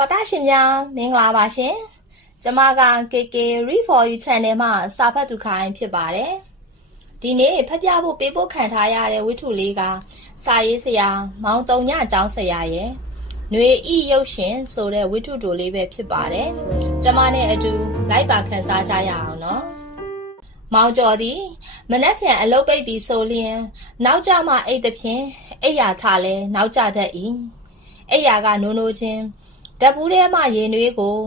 တော်တာရှင်များမင်္ဂလာပါရှင်ကျမက KK Read for You Channel မှာစာဖတ်သူခိုင်ဖြစ်ပါတယ်ဒီနေ့ဖတ်ပြဖို့ပေးပို့ခံထားရတဲ့ဝိထုလေးကစာရေးဆရာမောင်တုံညအကြောင်းဆရာရဲ့ຫນွေဤရုပ်ရှင်ဆိုတဲ့ဝိထုတိုလေးပဲဖြစ်ပါတယ်ကျမနဲ့အတူလိုက်ပါခန်းစားကြရအောင်နော်မောင်ကျော်သည်မနက်ဖြန်အလုပ်ပိတ်သည်ဆိုလျင် နောက်ကြမှအိတ်သဖြင့်အိယာထလဲနောက်ကြတတ်၏အိယာကနိုးနိုးချင်း ဓာတ်ဘူးထဲမှရေနွေးကို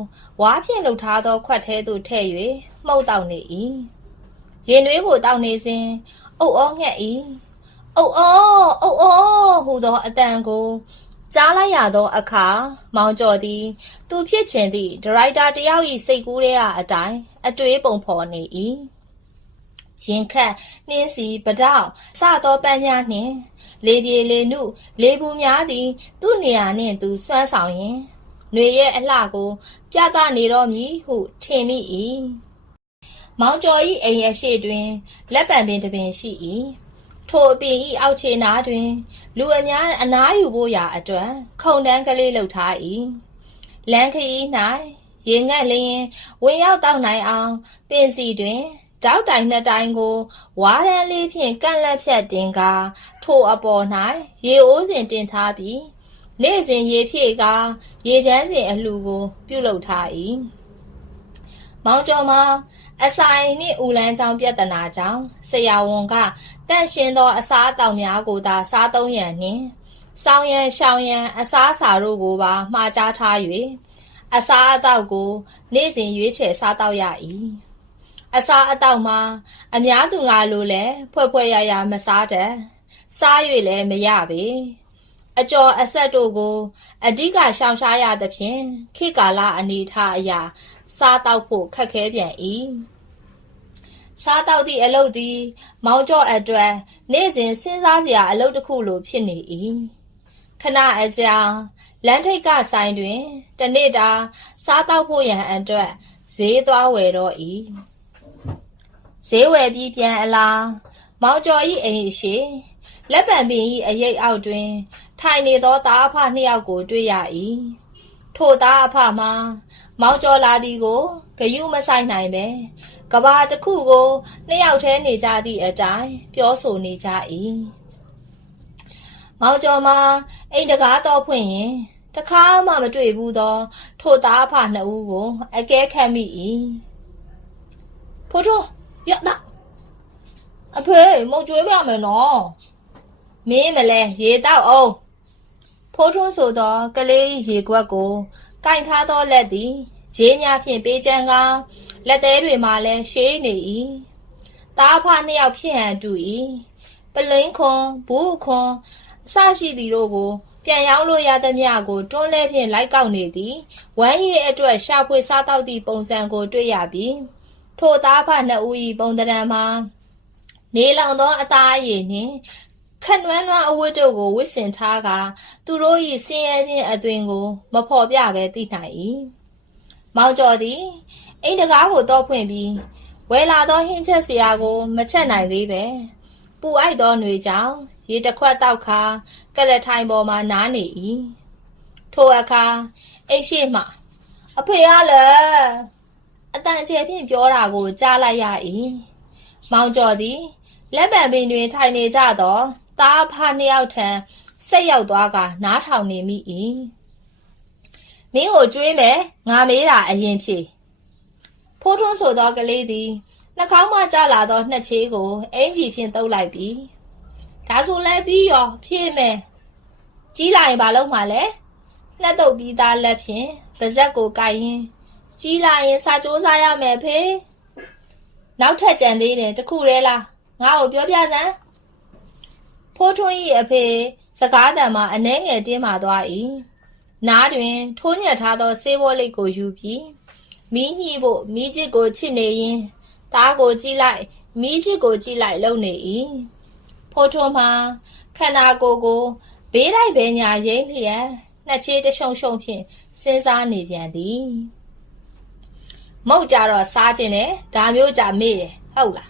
ဝါဖြင့်လှုပ်ထားသော ခွက်ထဲသို့ထည့်၍မှုတ်တောက်နေ၏ရေနွေးကိုတောက်နေစဉ်အုတ်အောငှက်၏အုတ်အောအုတ်အောဟူသောအတန်ကိုကြားလိုက်ရသောအခါမောင်ကျော်သည် သူဖြစ်ချင်သည့်ဒရိုက်တာတယောက်၏စိတ်ကူးထဲကအတိုင်းအတွေးပုံဖော်နေ၏ရင်ခတ်နှင်းစီပဒေါက်စသောပန်းများနှင့် လေပြေလေနု လေဘူးများသည် သူ့နေရာနှင့်သူစွမ်းဆောင်ရင် ຫນွေရဲ့အလှကို ပြသနေတော့မည်ဟုထင်မိ၏မောင်ကျော်၏အိမ်ရဲ့ရှေ့တွင် လက်ပံပင်တစ်ပင်ရှိ၏ထိုအပင်၏အောက်ခြေနားတွင် လူအများအနားယူဖို့ရာအတွက်ခုံတန်းကလေးလှုပ်ထား၏လမ်းခရီး၌ရေငတ်လျင်ဝင်ရောက်တောက်နိုင်အောင်ပင်စီတွင်တောက်တိုင်နှစ်တိုင်ကိုဝါရန်လေးဖြင့်ကန့်လက်ဖြတ်တင်ကာထိုအပေါ်၌ရေအိုးစဉ်တင်ထားပြီး နေ့စဉ်ရေဖြည့်ကာရေချမ်းစဉ်အလှကို ပြုလုပ်ထား၏မောင်ကျော်မှာအဆိုင်နှင့်ဦးလန်းချောင်းပြဿနာကြောင့်ဆရာဝန်ကတန့်ရှင်းသောအစားအသောက်များကိုသာစားသုံးရန်နှင့်ဆောင်းရန်ရှောင်းရန်အစားအစာတို့ကိုပါမှားကြားထား၍အစားအသောက်ကို နေ့စဉ်ရွေးချယ်စားတော့ရ၏အစားအသောက်မှာ အများသူငါလိုလဲဖွဲ့ဖွဲ့ရရမစားတတ်စား၍လည်းမရပေ အကျော်အဆက်တို့ကိုအဓိကရှောင်ရှားရသဖြင့်ခေတ်ကာလအနေထားအရာ စားတောက်ဖို့ခက်ခဲပြန်၏စားတောက်သည့်အလုပ်သည် မောင်ကျော့အတွက်နေ့စဉ်စဉ်းစားစရာအလုပ်တစ်ခုလိုဖြစ်နေ၏ခဏအကြာလမ်းထိပ်ကဆိုင်တွင်တနေ့တာ စားတောက်ဖို့ရန်အတွက်ဈေးသွားဝယ်တော့၏ဈေးဝယ်ပြီးပြန်အလားမောင်ကျော်၏အိမ်ရှိ လက်ပံပင်၏အရိပ်အောက်တွင် ထိုင်နေသောသားအဖနှစ်ယောက်ကို တွေ့ရ၏ထိုသားအဖမှာမောင်ကျော်လာသည်ကိုဂယုမဆိုင်နိုင်ပဲကဘာတစ်ခုကိုနှစ်ယောက်တည်းနေကြသည့်အတိုင်းပြောဆိုနေကြ၏မောင်ကျော်မှာအိမ်တကားတော့ဖွင့်ရင်တခါမှမတွေ့ဘူးသော ထိုသားအဖနှစ်ဦးကို အကဲခတ်မိ၏ဖိုးထိုးရတော့အဖေမုတ်ကျွေးပြမယ်နော် မင်းမလဲရေတောက်အောင်ဖိုးထွန်းဆိုသောကလေးရေကွက်ကိုကင်ထားသောလက်သည်ဂျေးများဖြင့်ပေးချမ်းကားလက်သေးတွေမှလည်းရှေးနေ၏တားဖနှစ်ယောက်ဖြစ်ဟန်တူ၏ပလင်းခွန်ဘူးခွန်အစရှိသည်တို့ကိုပြန်ရောက်လို့ရသမျှကိုတွန်းလဲဖြင့်လိုက်ကောက်နေသည်ဝမ်းရည်အတွက်ရှာဖွေစားတော့သည့်ပုံစံကိုတွေ့ရပြီးထိုသားဖနှစ်ဦး၏ပုံတရံမှာနေလောင်သောအသားအရည်နှင့် ခက်နွမ်းနွမ်းအဝတ်တို့ကိုဝစ်ဆင်ထားကသူတို့၏ဆင်းရဲခြင်းအသွင်ကို မဖော်ပြဘဲသိနိုင်၏မောင်ကျော်သည်အိမ်တကားကိုတော့ဖွင့်ပြီးဝယ်လာသောဟင်းချက်စရာကိုမချက်နိုင်သေးပဲပူအိုက်သောຫນွေကြောင့်ရေတစ်ခွက်တောက်ခါကလက်ထိုင်ပေါ်မှာနားနေ၏ထိုအခါအိတ်ရှိမှအဖေကလည်းအတန်ကျဲဖြင့်ပြောတာကိုကြားလိုက်ရ၏မောင်ကျော်သည်လက်ပံပင်တွင်ထိုင်နေကြသော သားဖနှစ်ယောက်ထံဆက်ရောက်သွားကနားထောင်နေမိ၏မင်းကိုကြွေးမယ်ငါမေးတာအရင်ဖြေဖိုးထွန်းဆိုသောကလေးသည်နှာခေါင်းမှကျလာသောနှစ်ချေးကိုအင်ကြီးဖြင့်တုပ်လိုက်ပြီးဒါဆိုလဲပြီးရောဖြေမယ်ကြီးလာရင်ဘာလုပ်မှာလဲလက်တုပ်ပြီးသားလက်ဖြင့်ပါဇက်ကိုကိုက်ရင်ကြီးလာရင်စာကြိုးစားရမယ်ဖေနောက်ထပ်ကြံသေးတယ်တခုတည်းလားငါ့ကိုပြောပြစမ်း ဖိုးထွန်း၏အဖေစကားတံမှာအနှဲငယ်တင်းမာသွား၏နားတွင်ထိုးညက်ထားသောဆေးဘောလိတ်ကိုယူပြီးမီးညှိဖို့မီးချစ်ကိုချစ်နေရင်သားကိုကြည့်လိုက်မီးချစ်ကိုကြည့်လိုက်လုံနေ၏ဖိုးထွန်းမှာခန္ဓာကိုယ်ကိုဘေးလိုက်ပဲညာရိမ့်လျက်နှစ်ချေးတရှုံရှုံဖြင့်စဉ်းစားနေပြန်သည်မုတ်ကြတော့စားခြင်းနဲ့ဒါမျိုးကြမေ့တယ်ဟုတ်လား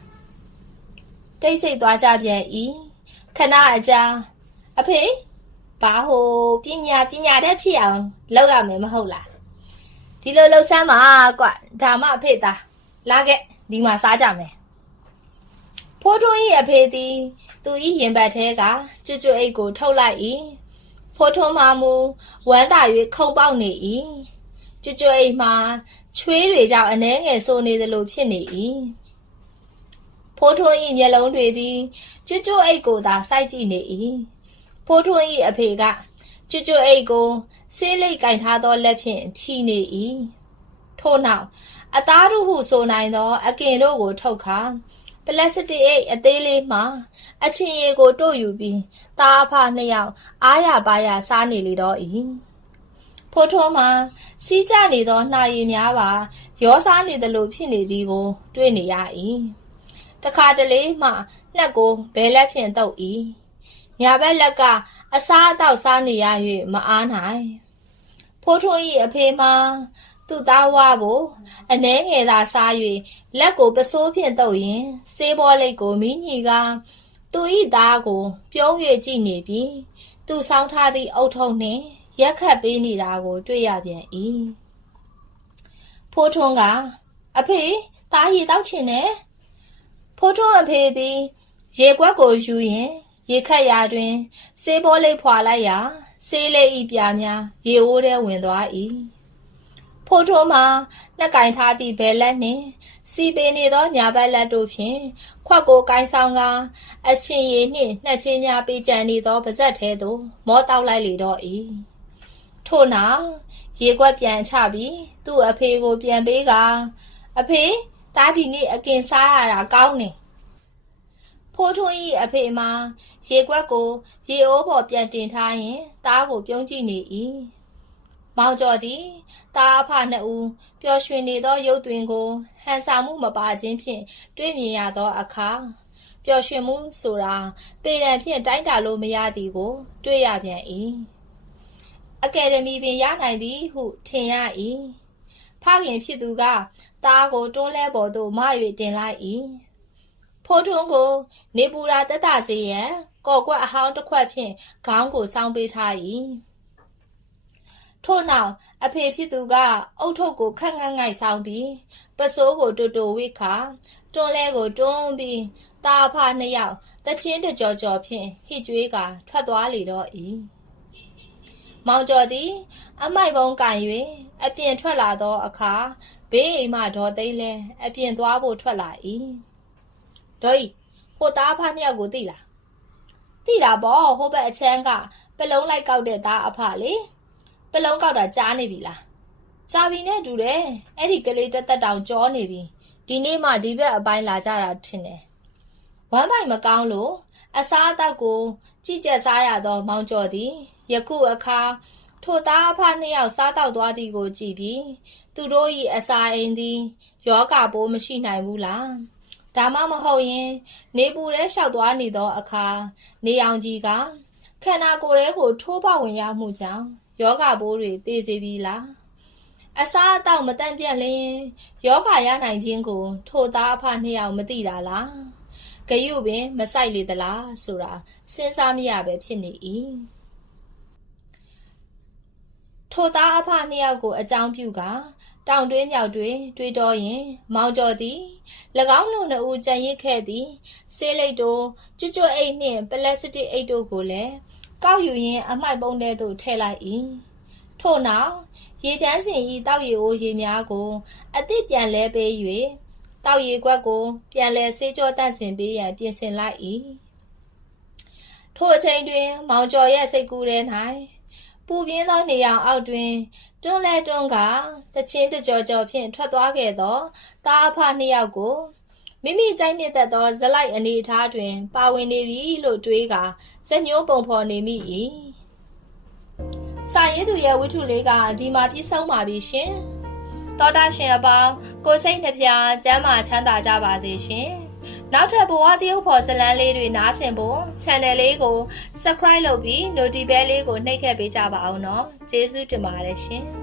တိတ်ဆိတ်သွားကြပြန်၏ ခဏအကြာအဖေဘာဟိုပညာပညာတတ်ဖြစ်အောင်လုပ်ရမယ်မဟုတ်လားဒီလိုလှုပ်ဆမ်းပါကွဒါမှအဖေသားလာခဲ့ဒီမှာစားကြမယ်ဖိုးထွန်း၏အဖေသည် သူ၏ရင်ဘတ်ထဲကကျွတ်ကျွတ်အိတ်ကို ထုတ်လိုက်၏ဖိုးထွန်းမှမူဝမ်းသာ၍ခုံပေါက်နေ၏ကျွတ်ကျွတ်အိတ်မှာချွေးတွေကြောင့်အနှဲငယ်ဆိုနေသလိုဖြစ်နေ၏ ဖိုးထွန်း၏မျက်လုံးတွေသည်ကျွတ်ကျွတ်အိတ်ကိုသာစိုက်ကြည့်နေ၏ဖိုးထွန်း၏အဖေကကျွတ်ကျွတ်အိတ်ကိုဆေးလိပ်ကင်ထားသောလက်ဖြင့်ဖြီးနေ၏ထို့နောက်အသားတို့ဟုဆိုနိုင်သော အကင်တို့ကိုထုတ်ခါပလတ်စတစ်အိတ်အသေးလေးမှအချင်းရည်ကိုတို့ယူပြီးသားအဖနှစ်ယောက်အားရပါရစားနေလေတော့၏ဖိုးထုံးမှာစီးကြနေသောနှာရည်များပါ ရောစားနေသလိုဖြစ်နေသည်ကို တွေ့နေရ၏ တခါတလေမှနှက်ကိုဘဲလက်ဖြင့်တုပ်၏ညာဘက်လက်ကအစားအသောက်စားနေရ၍မအားနိုင်ဖိုးထွန်း၏အဖေမှာသူ့သားဝါဖို့အနှဲငယ်သာစား၍လက်ကိုပစိုးဖြင့်တုပ်ရင်ဆေးဘောလိတ်ကိုမိညီကသူ၏သားကို ပြုံး၍ကြည့်နေပြီးသူဆောင်းထားသည့်အုတ်ထုံနှင့်ရက်ခတ်ပေးနေတာကိုတွေ့ရပြန်၏ဖိုးထွန်းကအဖေသားရီတောက်ချင်တယ် ဖိုးထွန်းအဖေသည် ရေကွက်ကိုယူရင်ရေခတ်ရာတွင်ဆေးဘောလိပ်ဖွာလိုက်ရာဆေးလေးဤပြများရေအိုးထဲဝင်သွား၏ဖိုးထိုးမှာနှက်ကင်ထားသည့်ဘဲလက်နှင့်စီပင်နေသောညာဘက်လက်တို့ဖြင့်ခွက်ကိုကိုင်းဆောင်ကအချင်းရည်နှင့်နှက်ချင်းများပေးကြံနေသောပါဇက်သေးသို့မောတောက်လိုက်လေတော့၏ထို့နောက်ရေကွက်ပြန်ချပြီးသူ့အဖေကိုပြန်ပေးကအဖေ တားဒီနေ့အကင်စားရတာကောင်းနေဖိုးထွန်း၏အဖေမှာရေကွက်ကိုရေအိုးပေါ်ပြန်တင်ထားရင်သားကိုပြုံးကြည့်နေ၏မောင်ကျော်သည်တာအဖနှစ်ဦးပျော်ရွှင်နေသောရုပ်သွင်းကိုဟန်ဆောင်မှုမပါခြင်းဖြင့်တွေ့မြင်ရသောအခါပျော်ရွှင်မှုဆိုတာပေရန်ဖြင့်တိုင်းတာလို့မရသည်ကို တွေ့ရပြန်၏အကယ်ဒမီပင်ရနိုင်သည်ဟုထင်ရ၏ဖခင်ဖြစ်သူက သားကိုတွန်းလဲပေါ်သို့မ၍တင်လိုက်၏ဖိုးထွန်းကို နေပူရာတက်တာစေရန်ကော်ကွက်အဟောင်းတစ်ခွက်ဖြင့်ခေါင်းကိုစောင်းပေးထား၏ထို့နောက်အဖေဖြစ်သူကအုတ်ထုပ်ကိုခက်ငတ်ငိုက်ဆောင်ပြီးပစိုးကိုတူတူဝိခါတွန်းလဲကိုတွန်းပြီးတာဖနှစ်ယောက်တချင်းတကြောကြောဖြင့်ဟစ်ကြွေးကထွက်သွားလေတော့၏မောင်ကျော်သည် အမိုက်ပုံးကန်၍အပြင်ထွက်လာသောအခါ ဘေးအိမ်မှဒေါ်သိန်းလဲအပြင်သွားဖို့ထွက်လာ၏ဒေါ်ဤဟိုသားဖနှစ်ယောက်ကိုသိလားသိတာပေါ့ဟိုဘက်အချမ်းကပလုံးလိုက်ကောက်တဲ့သားအဖလေပလုံးကောက်တာကြားနေပြီလားကြာပြီနဲ့တူတယ်အဲ့ဒီကလေးတက်တက်တောင်ကြောနေပြီဒီနေ့မှဒီဘက်အပိုင်းလာကြတာထင်တယ်ဝမ်းပိုင်မကောင်းလို့အစားအသောက်ကိုကြည်ကြက်စားရသောမောင်ကျော်သည်ယခုအခါ ထိုသားအဖနှစ်ယောက်စားတော့သွားသည်ကိုကြည့်ပြီးသူတို့၏အစာအိမ်သည်ယောဂပိုးမရှိနိုင်ဘူးလားဒါမှမဟုတ်ရင် နေပူထဲလျှောက်သွားနေသောအခါနေအောင်ကြီးကခန္ဓာကိုယ်ထဲကိုထိုးပေါက်ဝင်ရမှုကြောင့်ယောဂဘိုးတွေသိစေပြီလားအစားအသောက်မတန့်ပြတ်လင်းယောဂရနိုင်ခြင်းကို ထိုသားအဖနှစ်ယောက်မသိတာလားဂယုပင်မဆိုင်လေသလားဆိုတာစဉ်းစားမရပဲဖြစ်နေ၏ ထိုသားအဖနှစ်ယောက်ကိုအကြောင်းပြုကတောင်တွင်းမြောက်တွင်တွေးတော်ရင် မောင်ကျော်သည်၎င်းတို့နှစ်ဦးကြံရစ်ခဲ့သည်ဆေးလိတ်တို့ကျွတ်ကျွတ်အိတ်နှင့် ပလတ်စတစ်အိတ်တို့ကိုလည်းကောက်ယူရင်းအမိုက်ပုံးထဲသို့ထည့်လိုက်၏ထို့နောက်ရေချမ်းစင်ဤတောက်ရီအိုးရေများကိုအသည့်ပြန်လဲပေး၍တောက်ရီကွက်ကို ပြန်လဲဆေးကြောတန့်စင်ပေးရန်ပြင်ဆင်လိုက်၏ထို့အချိန်တွင် မောင်ကျော်ရဲ့စိတ်ကူးထဲ၌ ပူပြင်းသောနေရောင်အောက်တွင်တွန်းလဲတွန်းကတချင်းတကြောကြောဖြင့်ထွက်သွားခဲ့သောတာအဖနှစ်ယောက်ကိုမိမိကြိုက်နှစ်သက်သောဇလိုက်အနေအထားတွင် ပါဝင်နေပြီလို့တွေးကဇညိုးပုံဖော်နေမိ၏စာရေးသူရဲ့ဝတ္ထုလေးကဒီမှာပြည့်စုံပါပြီရှင်တောတာရှင်အပေါင်းကိုစိတ်နှပြကျမ်းမာချမ်းသာကြပါစေရှင် နောက်ထပ်ဘဝတရုပ်ဖော်ဇလန်းလေးတွေနားဆင်ဖို့ channel လေးကို subscribe လုပ်ပြီး notification လေးကိုနှိပ်ခဲ့ပေးကြပါအောင်နော်ကျေးဇူးတင်ပါတယ်ရှင်